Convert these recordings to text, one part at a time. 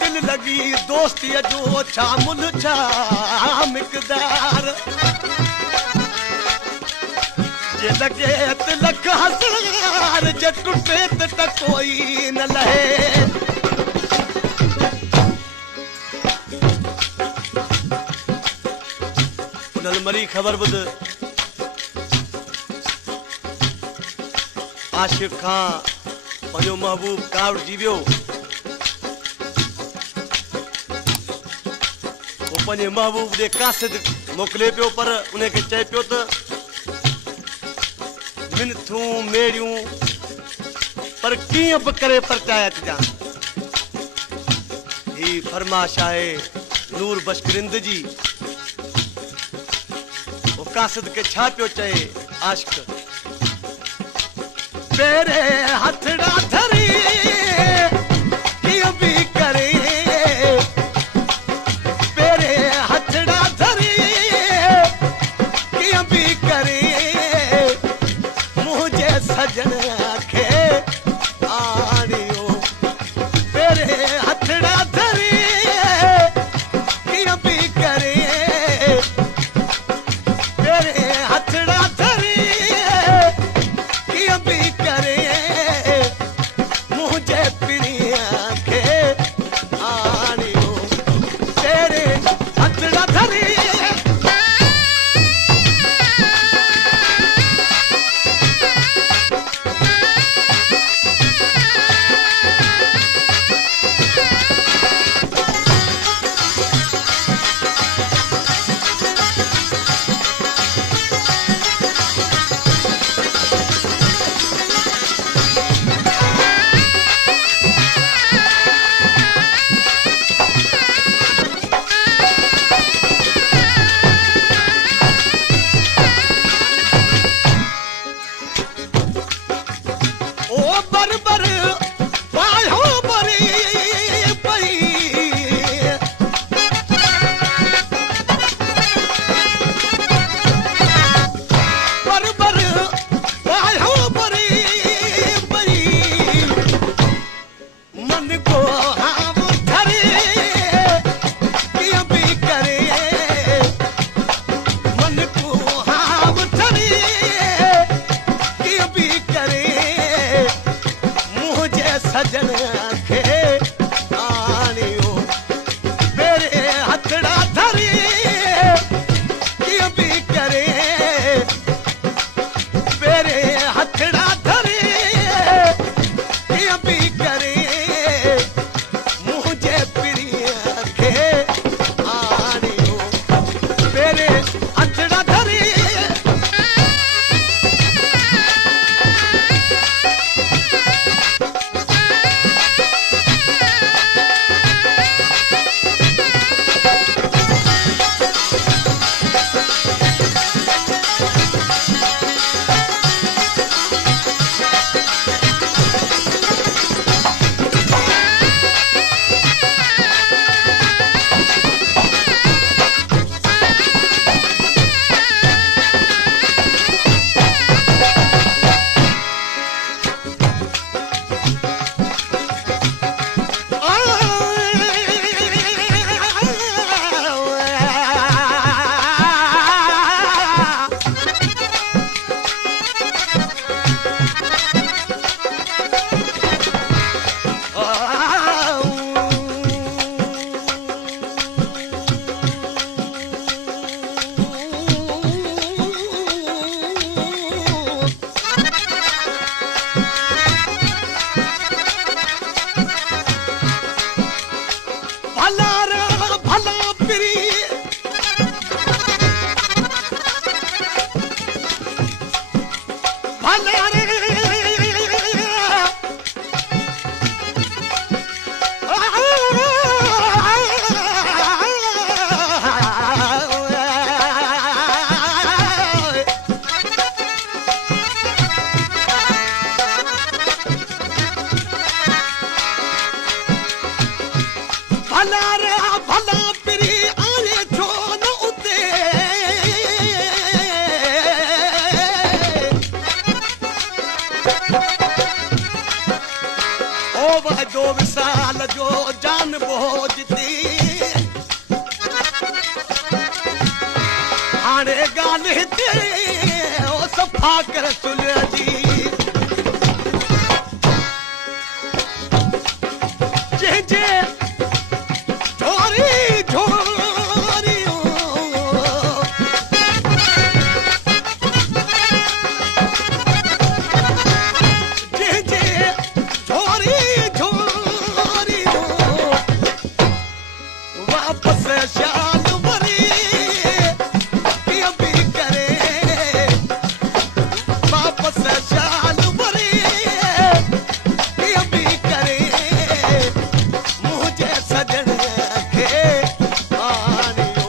दिल लगी दोस्ती जो छा मुल छा मिकदार जे लगे त लख हज़ार जे टुटे त कोई न लहे उनल मरी खबर बुध आशिक खां पंहिंजो महबूब कावड़जी वियो पंहिंजे महबूब ॾे कासिद मोकिले पियो पर उनखे चए पियो त मिनथूं मेड़ियूं पर कीअं बि करे परचाए अचिजां ही फरमाश आहे नूर बशकरिंद जी वो कासिद खे छा पियो चए आशिक पहिरें हथड़ा धरी कीअं बि करे सजन खे आणियो तेरे हथड़ा धरी कीअं बि करे तेरे हथड़ा धरी कीअं बि करे ॻाल्हि जो जान बोझती हाणे ॻाल्हि हिते ओ सफ़ा करे सुलझी जंहिंजे झोरी झोरियूं जंहिंजे झोरी झोरियूं वापसि शान वरी कीअं बि करे वापसि शान वरी कीअं बि करे मुंहिंजे सजण खे आणियो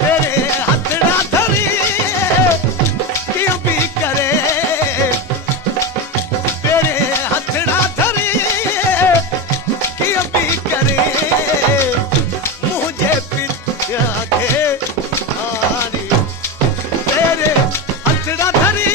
तेरे हथड़ा धरी कीअं बि करे तेरे हथड़ा धरी कीअं बि करे मुंहिंजे पिया खे आणियो तेरे हथड़ा धरी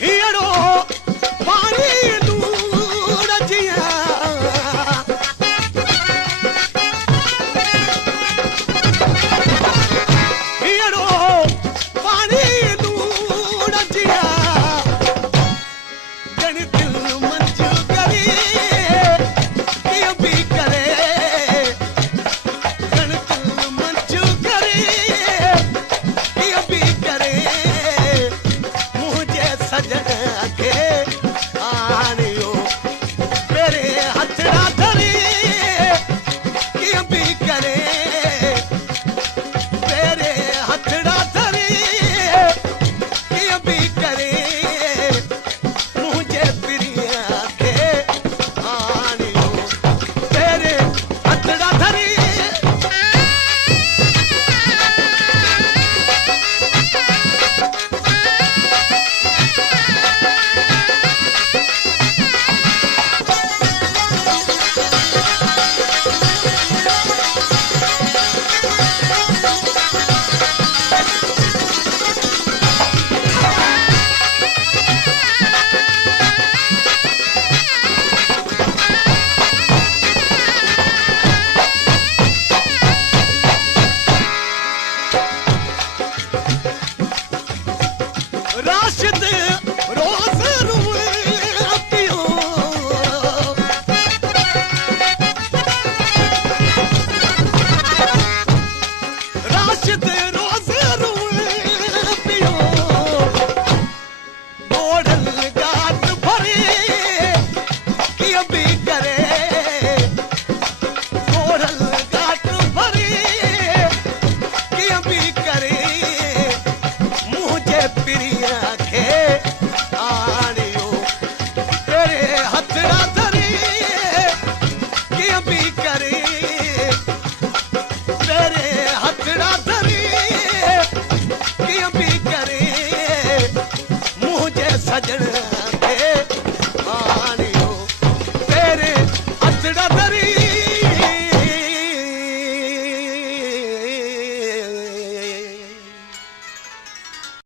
हीअड़ो पाणी लूण जियां हीअड़ो पाणी लूण जियां ॼण दिल मंजू करी कीअं बि करे ॼण दिल मंजू करी कीअं बि करे मुंहिंजे सजण